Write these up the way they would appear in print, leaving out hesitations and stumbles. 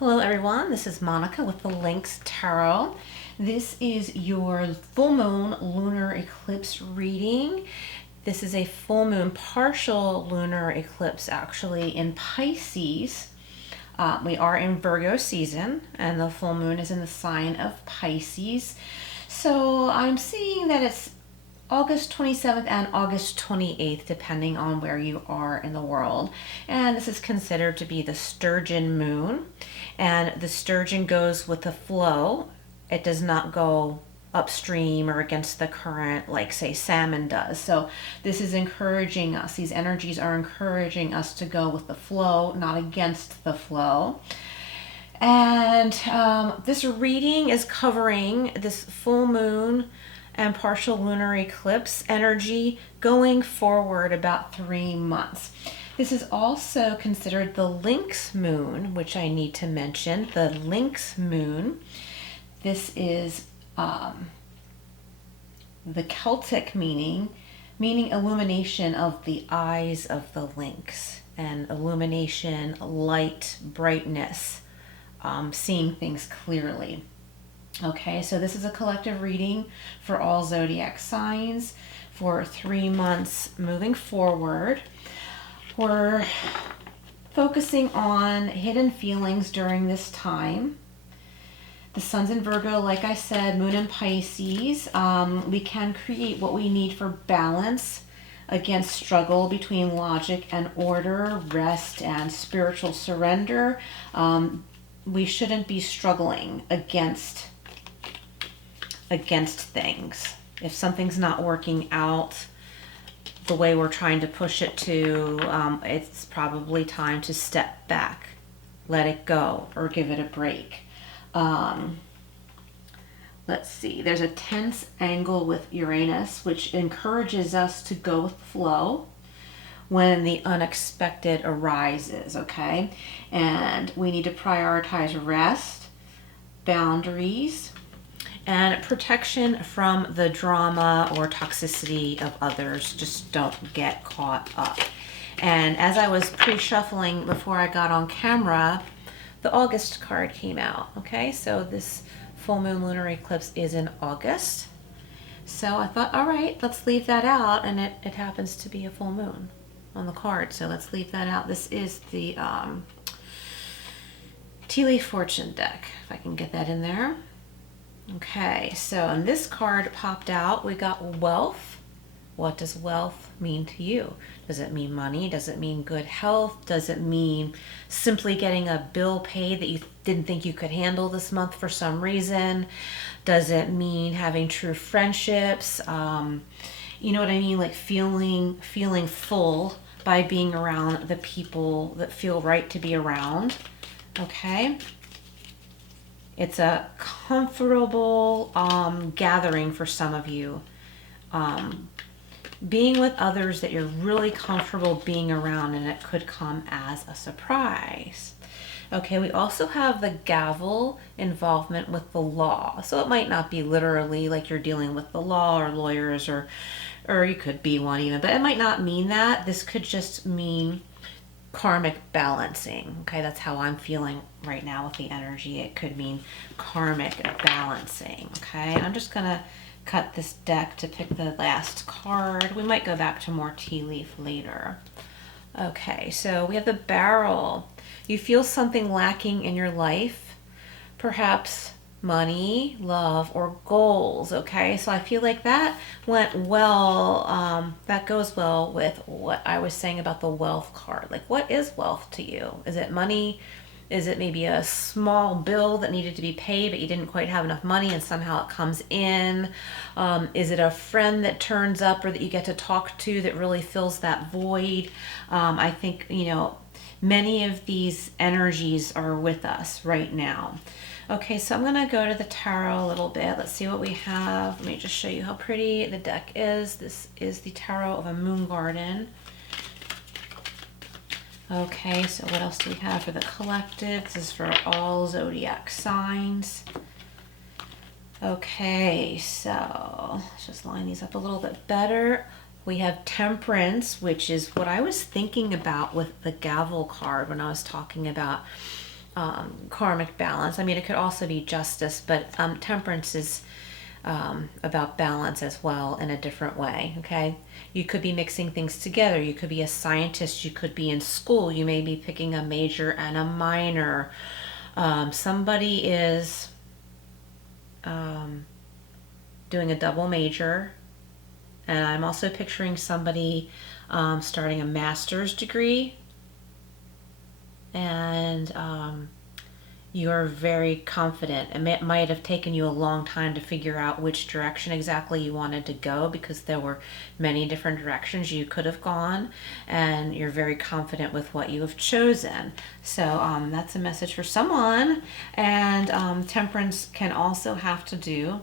Hello everyone, this is Monica with the Lynx Tarot. This is your full moon lunar eclipse reading. This is a full moon partial lunar eclipse actually in Pisces. We are in Virgo season and the full moon is in the sign of Pisces. So I'm seeing that it's August 27th and August 28th, depending on where you are in the world. And this is considered to be the sturgeon moon. And the sturgeon goes with the flow. It does not go upstream or against the current like, say, salmon does. So this is encouraging us. These energies are encouraging us to go with the flow, not against the flow. And this reading is covering this full moon and partial lunar eclipse energy going forward about 3 months. This is also considered the lynx moon, which I need to mention. The lynx moon. This is the Celtic meaning illumination of the eyes of the lynx, and illumination, light, brightness, seeing things clearly. Okay, so this is a collective reading for all zodiac signs for 3 months moving forward. We're focusing on hidden feelings during this time. The sun's in Virgo, like I said, moon in Pisces. We can create what we need for balance against struggle between logic and order, rest and spiritual surrender. We shouldn't be struggling against things. If something's not working out the way we're trying to push it to, it's probably time to step back, let it go, or give it a break. Let's see, there's a tense angle with Uranus, which encourages us to go with the flow when the unexpected arises, okay? And we need to prioritize rest, boundaries, and protection from the drama or toxicity of others. Just don't get caught up. And as I was pre-shuffling before I got on camera, the August card came out. Okay, so this full moon lunar eclipse is in August. So I thought, all right, let's leave that out. And it happens to be a full moon on the card. So let's leave that out. This is the Tea Leaf Fortune deck, if I can get that in there. Okay, so and this card popped out. We got wealth. What does wealth mean to you? Does it mean money? Does it mean good health? Does it mean simply getting a bill paid that you didn't think you could handle this month for some reason? Does it mean having true friendships? You know what I mean? Like feeling full by being around the people that feel right to be around. Okay. It's a comfortable gathering for some of you. Being with others that you're really comfortable being around, and it could come as a surprise. Okay, we also have the gavel involvement with the law. So it might not be literally like you're dealing with the law or lawyers, or you could be one even, but it might not mean that. This could just mean karmic balancing. Okay, that's how I'm feeling right now with the energy. It could mean karmic balancing. Okay, and I'm just gonna cut this deck to pick the last card. We might go back to more tea leaf later. Okay, so we have the Barrel. You feel something lacking in your life, perhaps money, love, or goals. Okay, so I feel like that went well. That goes well with what I was saying about the wealth card. Like, what is wealth to you? Is it money? Is it maybe a small bill that needed to be paid but you didn't quite have enough money and somehow it comes in? Is it a friend that turns up or that you get to talk to that really fills that void? I think, you know, many of these energies are with us right now. Okay, so I'm gonna go to the tarot a little bit. Let's see what we have. Let me just show you how pretty the deck is. This is the tarot of a moon garden. Okay, so what else do we have for the collective? This is for all zodiac signs. Okay, so let's just line these up a little bit better. We have Temperance, which is what I was thinking about with the gavel card when I was talking about karmic balance. I mean, it could also be justice, but temperance is about balance as well in a different way. Okay, you could be mixing things together. You could be a scientist. You could be in school. You may be picking a major and a minor. Somebody is doing a double major, and I'm also picturing somebody starting a master's degree, and you're very confident. It might have taken you a long time to figure out which direction exactly you wanted to go, because there were many different directions you could have gone, and you're very confident with what you have chosen. So that's a message for someone. And temperance can also have to do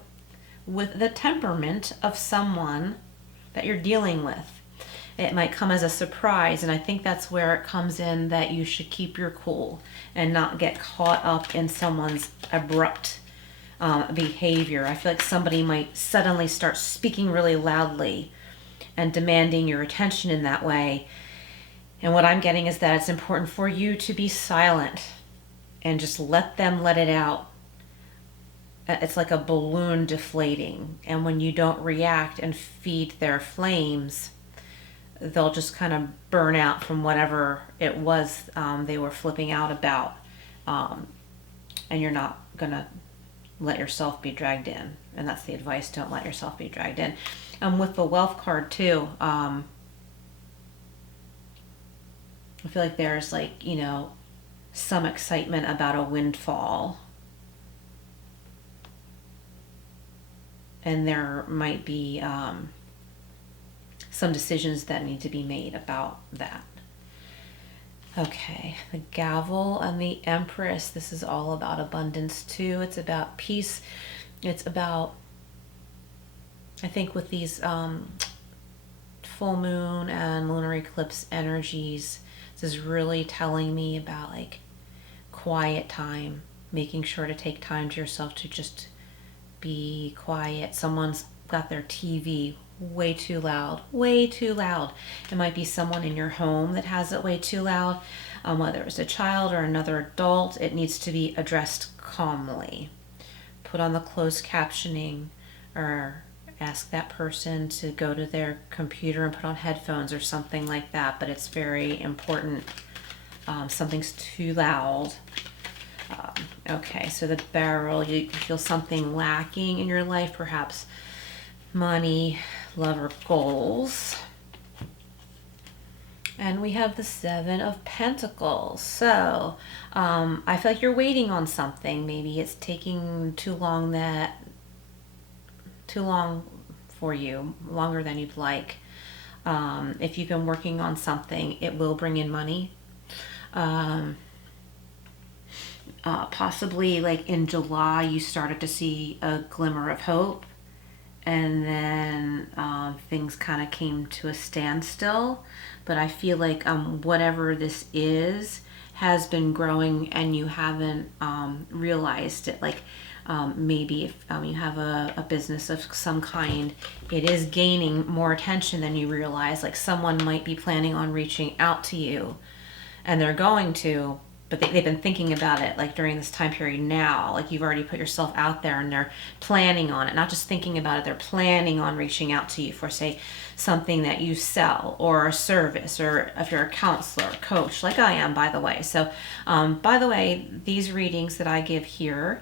with the temperament of someone that you're dealing with. It might come as a surprise, and I think that's where it comes in, that you should keep your cool and not get caught up in someone's abrupt behavior. I feel like somebody might suddenly start speaking really loudly and demanding your attention in that way. And what I'm getting is that it's important for you to be silent and just let them let it out. It's like a balloon deflating, and when you don't react and feed their flames, they'll just kind of burn out from whatever it was they were flipping out about. And you're not going to let yourself be dragged in. And that's the advice: don't let yourself be dragged in. With the wealth card too, I feel like there's like, some excitement about a windfall. And there might be some decisions that need to be made about that. Okay, the gavel and the Empress. This is all about abundance too. It's about peace. It's about, I think with these full moon and lunar eclipse energies, this is really telling me about like quiet time, making sure to take time to yourself to just be quiet. Someone's got their TV way too loud, way too loud. It might be someone in your home that has it way too loud. Whether it's a child or another adult, it needs to be addressed calmly. Put on the closed captioning, or ask that person to go to their computer and put on headphones or something like that. But it's very important. Something's too loud. Okay, so the barrel, you feel something lacking in your life, perhaps money, love, or goals. And we have the Seven of Pentacles. So I feel like you're waiting on something. Maybe it's taking too long for you, longer than you'd like. If you've been working on something, it will bring in money. Possibly like in July you started to see a glimmer of hope, and then things kind of came to a standstill. But I feel like whatever this is has been growing and you haven't realized it. Like maybe if you have a business of some kind, it is gaining more attention than you realize. Like someone might be planning on reaching out to you, and they're going to, but they've been thinking about it like during this time period now. Like you've already put yourself out there and they're planning on it, not just thinking about it, they're planning on reaching out to you for, say, something that you sell or a service, or if you're a counselor or coach, like I am, by the way. So, by the way, these readings that I give here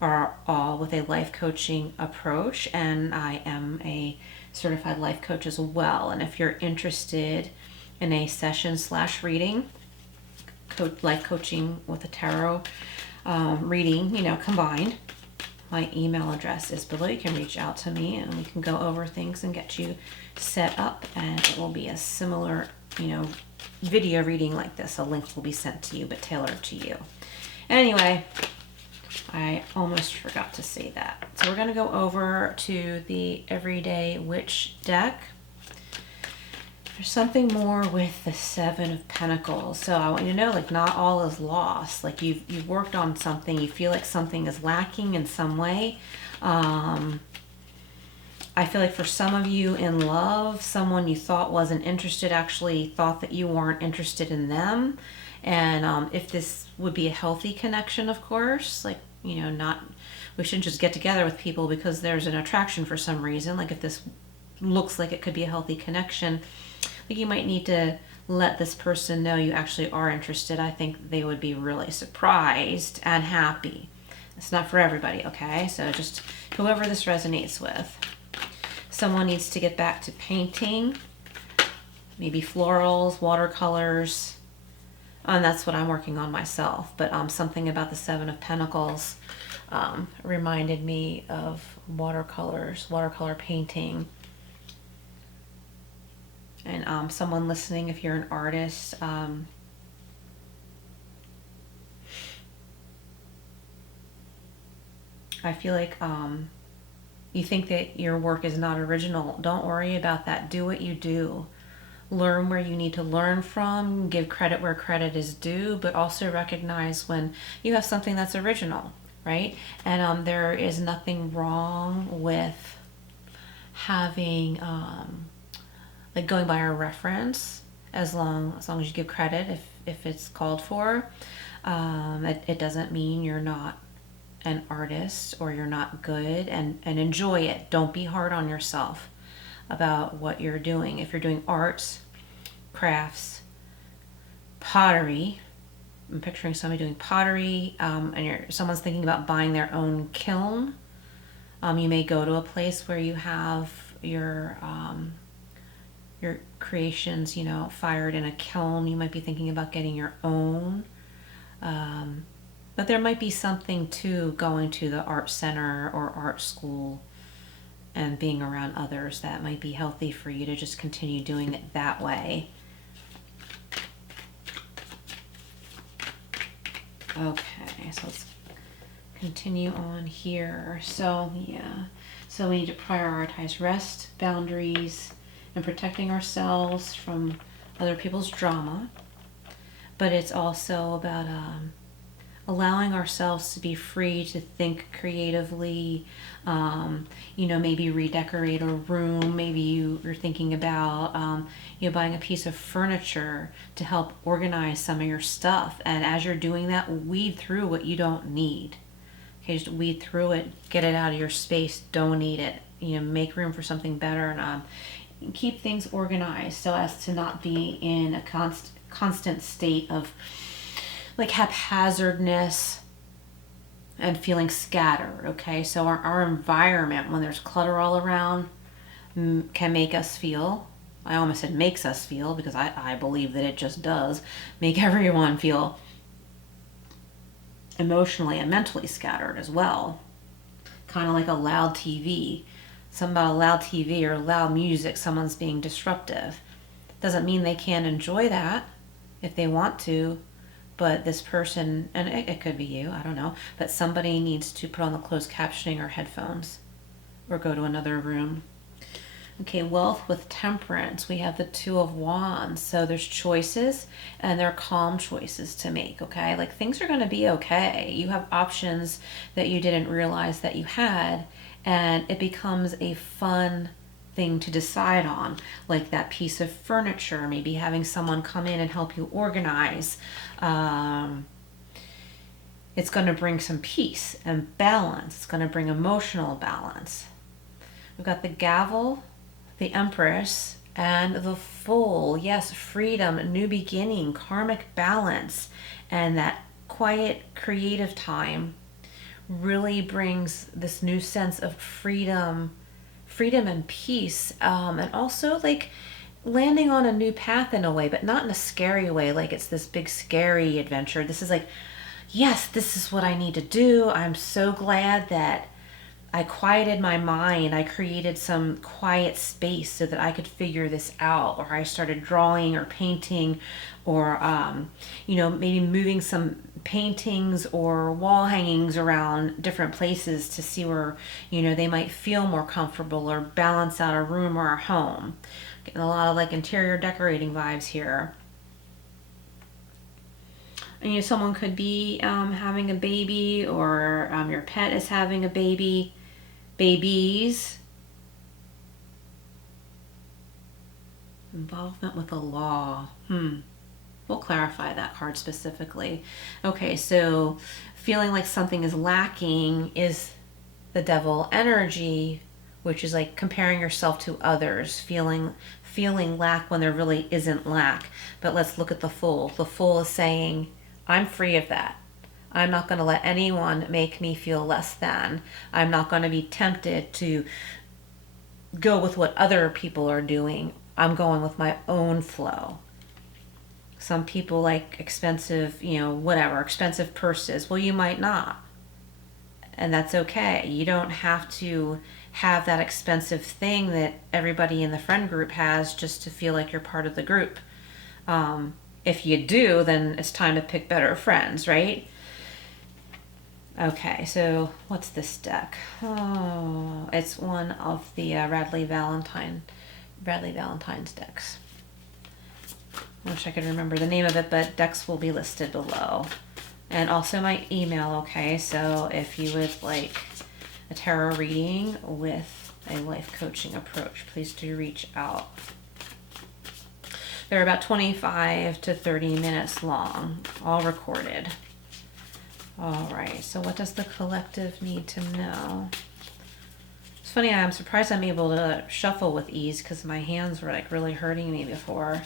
are all with a life coaching approach, and I am a certified life coach as well. And if you're interested in a session/reading, life coaching with a tarot reading, combined, my email address is below. You can reach out to me and we can go over things and get you set up, and it will be a similar, video reading like this. A link will be sent to you, but tailored to you. Anyway, I almost forgot to say that. So we're going to go over to the Everyday Witch deck. There's something more with the Seven of Pentacles. So I want you to know, like, not all is lost. Like you've worked on something. You feel like something is lacking in some way. I feel like for some of you in love, someone you thought wasn't interested actually thought that you weren't interested in them. And if this would be a healthy connection, of course, like, not, we shouldn't just get together with people because there's an attraction for some reason. Like if this looks like it could be a healthy connection, like you might need to let this person know you actually are interested. I think they would be really surprised and happy. It's not for everybody, okay? So just whoever this resonates with. Someone needs to get back to painting, maybe florals, watercolors. And that's what I'm working on myself. But something about the Seven of Pentacles reminded me of watercolors, watercolor painting. And someone listening, if you're an artist, I feel like you think that your work is not original. Don't worry about that. Do what you do. Learn where you need to learn from. Give credit where credit is due, but also recognize when you have something that's original, right? And there is nothing wrong with having like going by a reference, as long as you give credit if it's called for. It doesn't mean you're not an artist or you're not good, and enjoy it. Don't be hard on yourself about what you're doing. If you're doing arts, crafts, pottery, I'm picturing somebody doing pottery, and someone's thinking about buying their own kiln. You may go to a place where you have your creations, fired in a kiln. You might be thinking about getting your own. But there might be something to going to the art center or art school and being around others that might be healthy for you to just continue doing it that way. Okay, so let's continue on here. So, yeah. So we need to prioritize rest, boundaries, and protecting ourselves from other people's drama. But it's also about allowing ourselves to be free to think creatively, maybe redecorate a room. Maybe you're thinking about, buying a piece of furniture to help organize some of your stuff. And as you're doing that, weed through what you don't need. Okay, just weed through it, get it out of your space, donate it, make room for something better, and keep things organized so as to not be in a constant state of like haphazardness and feeling scattered. Okay, so our environment, when there's clutter all around, can make us feel, I almost said makes us feel, because I believe that it just does make everyone feel emotionally and mentally scattered as well. Kind of like a loud TV. Something about a loud TV or loud music, someone's being disruptive. Doesn't mean they can't enjoy that if they want to. But this person, and it could be you, I don't know, but somebody needs to put on the closed captioning or headphones or go to another room. Okay, wealth with temperance. We have the Two of Wands. So there's choices, and they're calm choices to make, okay? Like things are going to be okay. You have options that you didn't realize that you had, and it becomes a fun thing to decide on, like that piece of furniture, maybe having someone come in and help you organize. It's going to bring some peace and balance. It's going to bring emotional balance. We've got the Gavel, the Empress, and the Fool. Yes, freedom, new beginning, karmic balance, and that quiet creative time really brings this new sense of freedom and peace, and also like landing on a new path in a way, but not in a scary way, like it's this big scary adventure. This is like, yes, this is what I need to do. I'm so glad that I quieted my mind. I created some quiet space so that I could figure this out. Or I started drawing or painting, or maybe moving some paintings or wall hangings around different places to see where they might feel more comfortable, or balance out a room or a home. Getting a lot of like interior decorating vibes here. And someone could be having a baby, or your pet is having a baby. Babies. Involvement with the law. We'll clarify that card specifically. Okay, so feeling like something is lacking is the devil energy, which is like comparing yourself to others, feeling lack when there really isn't lack. But let's look at the Fool. The Fool is saying, I'm free of that. I'm not going to let anyone make me feel less than. I'm not going to be tempted to go with what other people are doing. I'm going with my own flow. Some people like expensive, whatever, expensive purses. Well, you might not. And that's okay. You don't have to have that expensive thing that everybody in the friend group has just to feel like you're part of the group. If you do, then it's time to pick better friends, right? Okay, so what's this deck? Oh, it's one of the Bradley Valentine's decks. I wish I could remember the name of it, but decks will be listed below. And also my email, okay? So if you would like a tarot reading with a life coaching approach, please do reach out. They're about 25 to 30 minutes long, all recorded. All right, so what does the collective need to know? It's funny, I'm surprised I'm able to shuffle with ease because my hands were like really hurting me before.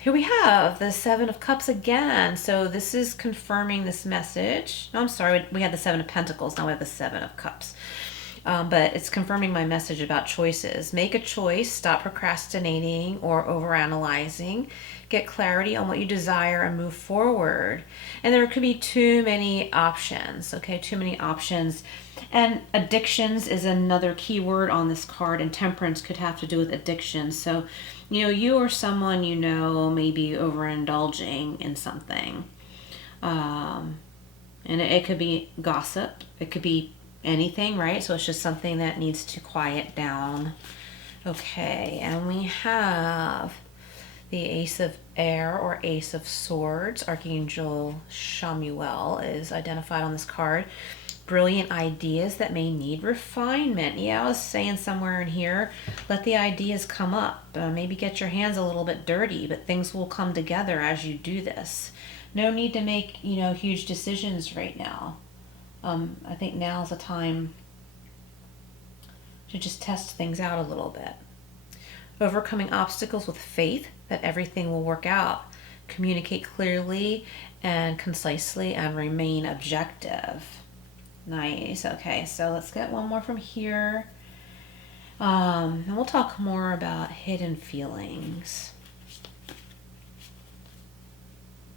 Here we have the Seven of Cups again. So this is confirming this message. No, I'm sorry, we had the Seven of Pentacles, now we have the Seven of Cups. But it's confirming my message about choices. Make a choice, stop procrastinating or overanalyzing. Get clarity on what you desire and move forward. And there could be too many options, okay? Too many options. And addictions is another key word on this card, and temperance could have to do with addiction. So, you or someone may be overindulging in something. And it could be gossip. It could be anything, right? So it's just something that needs to quiet down. Okay, and we have the Ace of Air or Ace of Swords. Archangel Chamuel is identified on this card. Brilliant ideas that may need refinement. Yeah, I was saying somewhere in here, let the ideas come up. Maybe get your hands a little bit dirty, but things will come together as you do this. No need to make, huge decisions right now. I think now's the time to just test things out a little bit. Overcoming obstacles with faith that everything will work out. Communicate clearly and concisely and remain objective. Nice. Okay, so let's get one more from here. And we'll talk more about hidden feelings.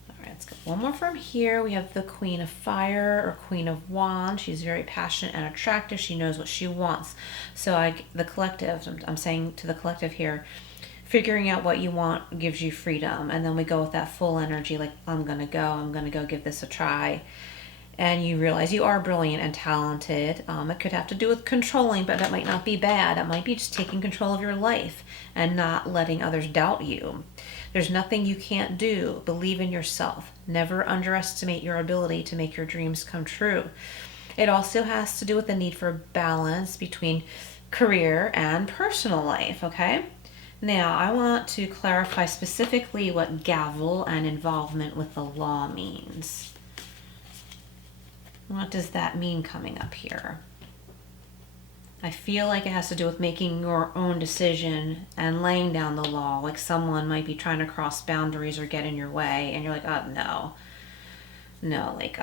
All right, let's get one more from here. We have the Queen of Fire or Queen of Wands. She's very passionate and attractive. She knows what she wants. So the collective, I'm saying to the collective here, figuring out what you want gives you freedom. And then we go with that full energy, like I'm going to go give this a try. And you realize you are brilliant and talented. It could have to do with controlling, but it might not be bad. It might be just taking control of your life and not letting others doubt you. There's nothing you can't do. Believe in yourself. Never underestimate your ability to make your dreams come true. It also has to do with the need for balance between career and personal life, okay? Now, I want to clarify specifically what gavel and involvement with the law means. What does that mean coming up here? I feel like it has to do with making your own decision and laying down the law. Like someone might be trying to cross boundaries or get in your way, and you're like, oh, no, like,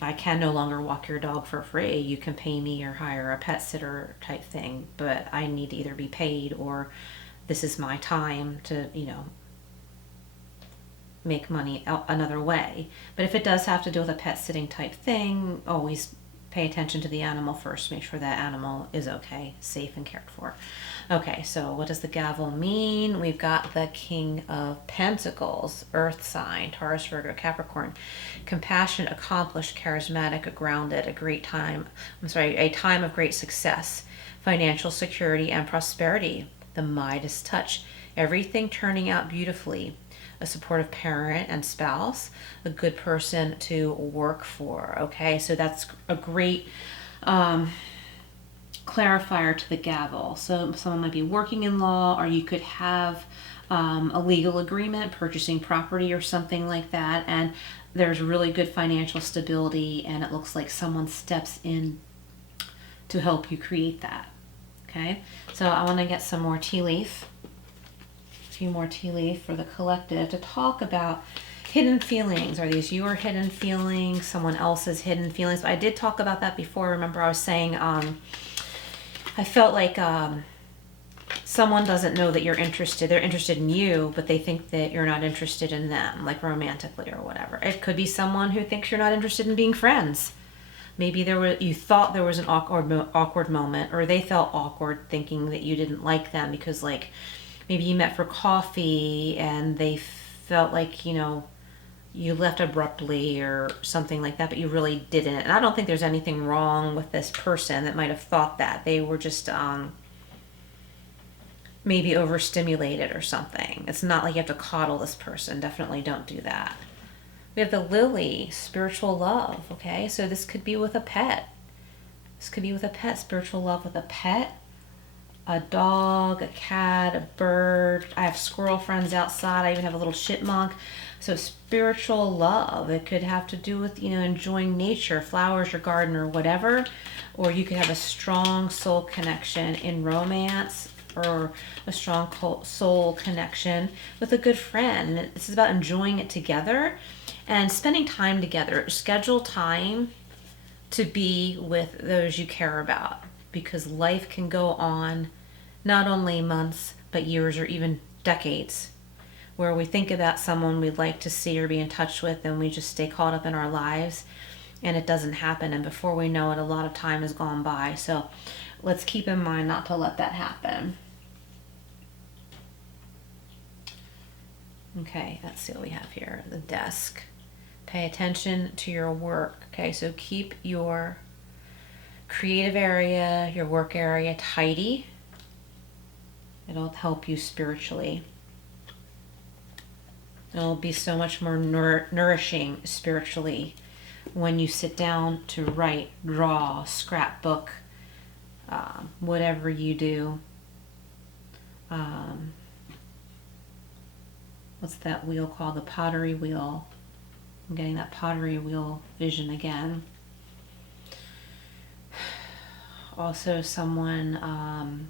I can no longer walk your dog for free. You can pay me or hire a pet sitter type thing, but I need to either be paid or this is my time to, make money another way. But if it does have to do with a pet sitting type thing, always pay attention to the animal first. Make sure that animal is okay, safe and cared for. Okay, so what does the gavel mean? We've got the King of Pentacles, Earth sign, Taurus, Virgo, Capricorn. Compassionate, accomplished, charismatic, grounded, a time of great success, financial security and prosperity, the Midas touch, everything turning out beautifully. A supportive parent and spouse, a good person to work for. Okay, so that's a great clarifier to the gavel. So someone might be working in law, or you could have a legal agreement, purchasing property or something like that, and there's really good financial stability, and it looks like someone steps in to help you create that. Okay, so I want to get some more tea leaf, a few more tea leaf for the collective to talk about hidden feelings. Are these your hidden feelings, someone else's hidden feelings? I did talk about that before. Remember I was saying I felt like someone doesn't know that you're interested. They're interested in you, but they think that you're not interested in them, like romantically or whatever. It could be someone who thinks you're not interested in being friends. Maybe you thought there was an awkward moment, or they felt awkward thinking that you didn't like them because, like, maybe you met for coffee and they felt like, you know, you left abruptly or something like that, but you really didn't. And I don't think there's anything wrong with this person that might have thought that. They were just maybe overstimulated or something. It's not like you have to coddle this person. Definitely don't do that. We have the lily, spiritual love, okay? So this could be with a pet. This could be with a pet, spiritual love with a pet, a dog, a cat, a bird. I have squirrel friends outside. I even have a little chipmunk. So spiritual love, it could have to do with, you know, enjoying nature, flowers, your garden, or whatever. Or you could have a strong soul connection in romance, or a strong soul connection with a good friend. And this is about enjoying it together and spending time together. Schedule time to be with those you care about, because life can go on not only months, but years or even decades, where we think about someone we'd like to see or be in touch with, and we just stay caught up in our lives and it doesn't happen. And before we know it, a lot of time has gone by. So let's keep in mind not to let that happen. Okay, let's see what we have here. The desk. Pay attention to your work. Okay, so keep your creative area, your work area tidy. It'll help you spiritually. It'll be so much more nourishing spiritually when you sit down to write, draw, scrapbook, whatever you do. What's that wheel called? The pottery wheel. I'm getting that pottery wheel vision again. Also someone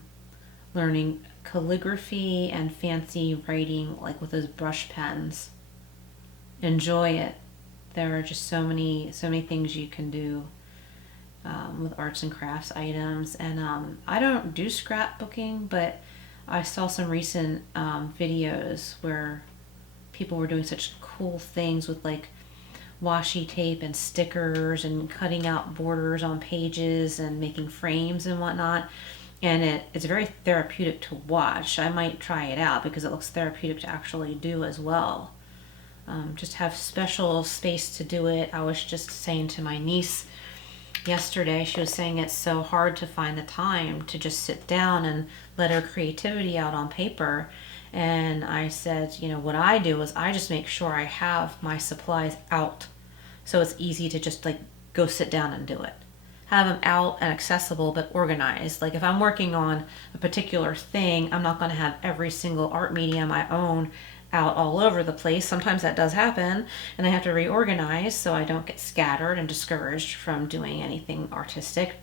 learning calligraphy and fancy writing, like with those brush pens. Enjoy it. There are just so many things you can do with arts and crafts items. And I don't do scrapbooking, but I saw some recent videos where people were doing such cool things with, like, washi tape and stickers and cutting out borders on pages and making frames and whatnot. And it's very therapeutic to watch. I might try it out because it looks therapeutic to actually do as well. Just have special space to do it. I was just saying to my niece yesterday, she was saying it's so hard to find the time to just sit down and let her creativity out on paper. And I said, you know, what I do is I just make sure I have my supplies out, so it's easy to just, like, go sit down and do it. Have them out and accessible, but organized. Like, if I'm working on a particular thing, I'm not going to have every single art medium I own out all over the place. Sometimes that does happen, and I have to reorganize so I don't get scattered and discouraged from doing anything artistic.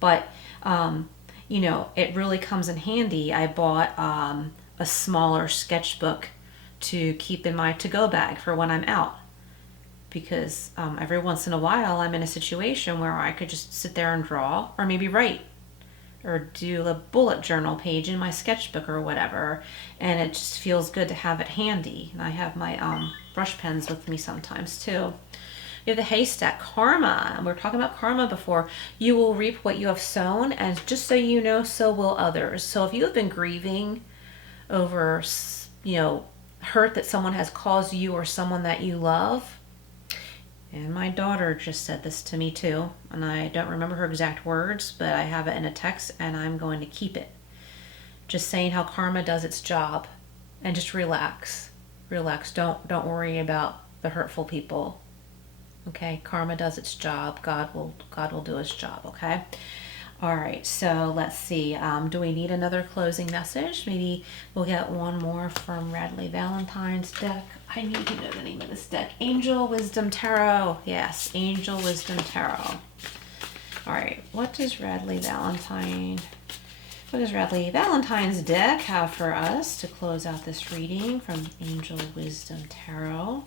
But, you know, it really comes in handy. I bought a smaller sketchbook to keep in my to-go bag for when I'm out, because every once in a while I'm in a situation where I could just sit there and draw, or maybe write, or do a bullet journal page in my sketchbook or whatever, and it just feels good to have it handy. And I have my brush pens with me sometimes too. You have the haystack, karma. We were talking about karma before. You will reap what you have sown, and just so you know, so will others. So if you have been grieving over, you know, hurt that someone has caused you or someone that you love, and my daughter just said this to me too, and I don't remember her exact words, but I have it in a text and I'm going to keep it. Just saying how karma does its job, and just relax. Don't worry about the hurtful people. Okay, karma does its job. God will do his job. Okay. All right, so let's see. Do we need another closing message? Maybe we'll get one more from Radley Valentine's deck. I need to know the name of this deck. Angel Wisdom Tarot. Yes, Angel Wisdom Tarot. All right, what does Radley Valentine's deck have for us to close out this reading from Angel Wisdom Tarot?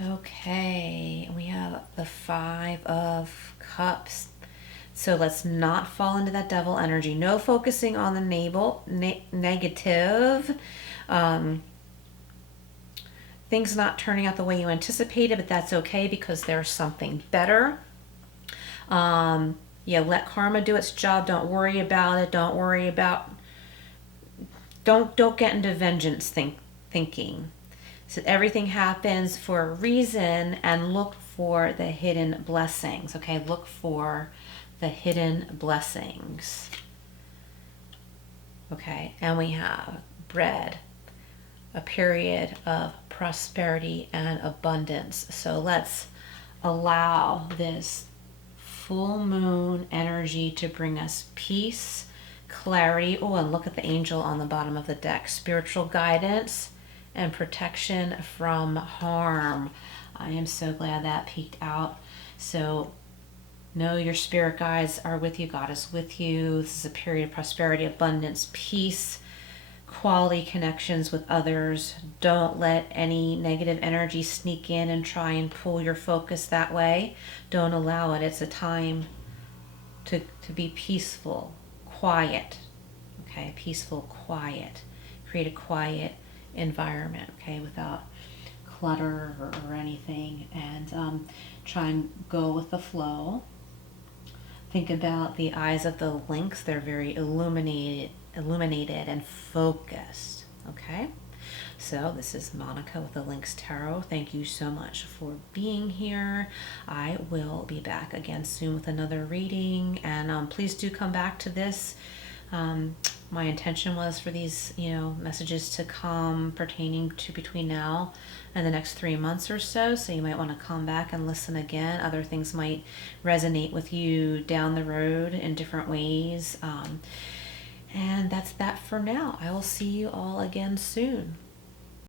Okay, we have the Five of Cups. So let's not fall into that devil energy. No focusing on the negative. Things not turning out the way you anticipated, but that's okay because there's something better. Yeah, let karma do its job. Don't worry about it. Don't get into vengeance thinking. So everything happens for a reason, and look for the hidden blessings, okay? Look for the hidden blessings. Okay, and we have bread, a period of prosperity and abundance. So let's allow this full moon energy to bring us peace, clarity. Oh, and look at the angel on the bottom of the deck. Spiritual guidance and protection from harm. I am so glad that peeked out. So know your spirit guides are with you. God is with you. This is a period of prosperity, abundance, peace, quality connections with others. Don't let any negative energy sneak in and try and pull your focus that way. Don't allow it. It's a time to be peaceful, quiet. Okay, peaceful, quiet. Create a quiet environment, okay, without clutter or anything, and try and go with the flow. Think about the eyes of the lynx. They're very illuminated and focused. Okay, so this is Monica with the Lynx Tarot. Thank you so much for being here. I will be back again soon with another reading, and please do come back to this. My intention was for these, messages to come pertaining to between now and the next 3 months or so. So you might want to come back and listen again. Other things might resonate with you down the road in different ways. And that's that for now. I will see you all again soon.